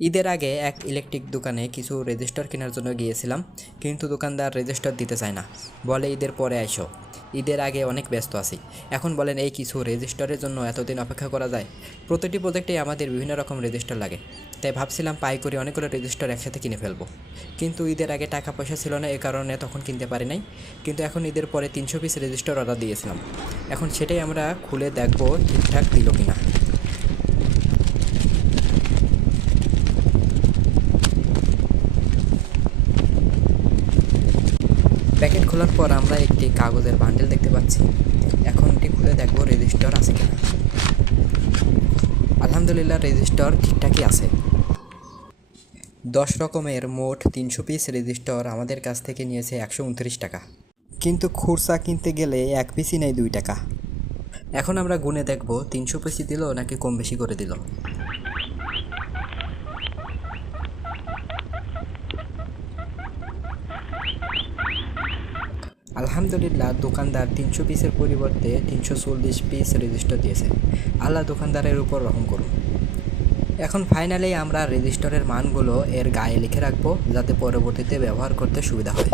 ঈদের আগে এক ইলেকট্রিক দোকানে কিছু রেজিস্টার কেনার জন্য গিয়েছিলাম, কিন্তু দোকানদার রেজিস্টার দিতে চায় না, বলে ঈদের পরে আইসো। ঈদের আগে অনেক ব্যস্ত আছি। এখন বলেন এই কিছু রেজিস্টারের জন্য এতদিন অপেক্ষা করা যায়? প্রতিটি প্রজেক্টেই আমাদের বিভিন্ন রকম রেজিস্টার লাগে, তাই ভাবছিলাম পাইকারি অনেকগুলো রেজিস্টার একসাথে কিনে ফেলবো। কিন্তু ঈদের আগে টাকা পয়সা ছিল না, এ কারণে তখন কিনতে পারি নাই। কিন্তু এখন ঈদের পরে 300 পিস রেজিস্টার অর্ডার দিয়েছিলাম। এখন সেটাই আমরা খুলে দেখবো ঠিকঠাক দিল কিনা। প্যাকেট খোলার পর আমরা একটি কাগজের বান্ডেল দেখতে পাচ্ছি। এখন এটি খুলে দেখব রেজিস্টার আছে কিনা। আলহামদুলিল্লাহ, রেজিস্টার ঠিকঠাকই আছে। 10 রকমের মোট 300 পিস রেজিস্টার আমাদের কাছ থেকে নিয়েছে 129 টাকা, কিন্তু খুরসা কিনতে গেলে এক পিসই নেই 2 টাকা। এখন আমরা গুনে দেখব 300 পিসই দিল নাকি কম বেশি করে দিল। আলহামদুলিল্লাহ, দোকানদার 300 পিসের পরিবর্তে 340 পিস রেজিস্টার দিয়েছে। আল্লাহ দোকানদারের উপর রহম করুন। এখন ফাইনালি আমরা রেজিস্টারের মানগুলো এর গায়ে লিখে রাখবো, যাতে পরবর্তীতে ব্যবহার করতে সুবিধা হয়।